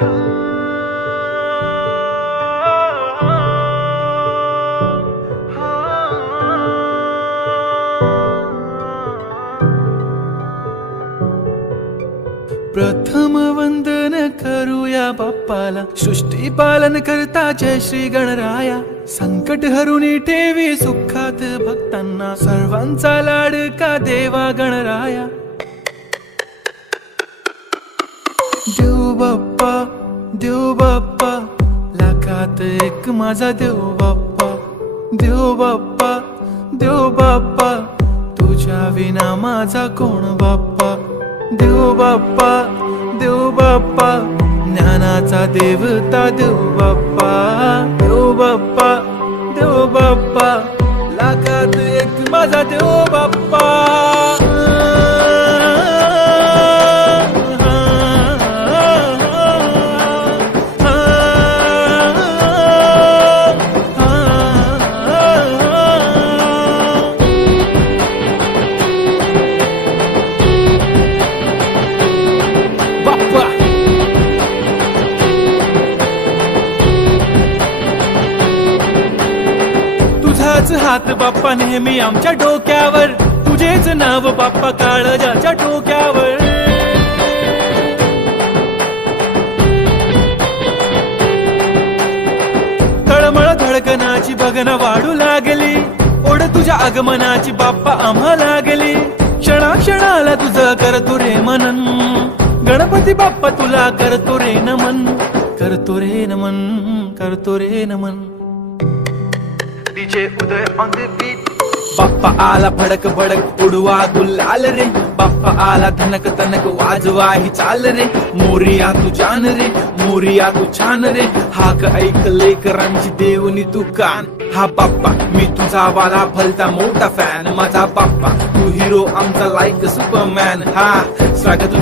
प्रथम वंदन करूया बाप्पाला, सृष्टी पालन करता जय श्री गणराया। संकट हरुनी ठेवी सुखात भक्तांना, सर्वांचा लाडका देवा गणराया। देव बाप्पा देव बाप्पा, लाखात एक माझा देव बाप्पा। देव बाप्पा देव बाप्पा, तुझ्या विना माझा कोण बाप्पा। देव बाप्पा देव बाप्पा, ज्ञानाचा देवता देव बाप्पा। देव बाप्पा देव बाप्पा, लाखात एक माझा देव बाप्पा। तुझाच हात बाप्पा नेहमी आमच्या डोक्यावर, तुझेच नाव बाप्पा काळजाच्या टोक्यावर। तळमळ धडकनाची बघन वाढू लागली, ओढ तुझ्या आगमनाची बाप्पा आम्हा लागली। क्षणाक्षणाला तुझं करतो रे मनन, गणपती बाप्पा तुला करतो रे नमन। करतो रे नमन करतो रे नमन। DJ Uday on the beat. Bappa आला भडक भडक उडवा गुलाल रे, बाप्पा आला धनक तनक वाजवा ही चाल रे। मोरिया तू जान रे मोरिया तू छान रे, हाक ऐकले करांची देवनी तू कान। हा बाप्पा मी तुझा वाला भलता मोठा फॅन, माझा बाप्पा तू हिरो आमचा लाईक सुपरमॅन। हा स्वागत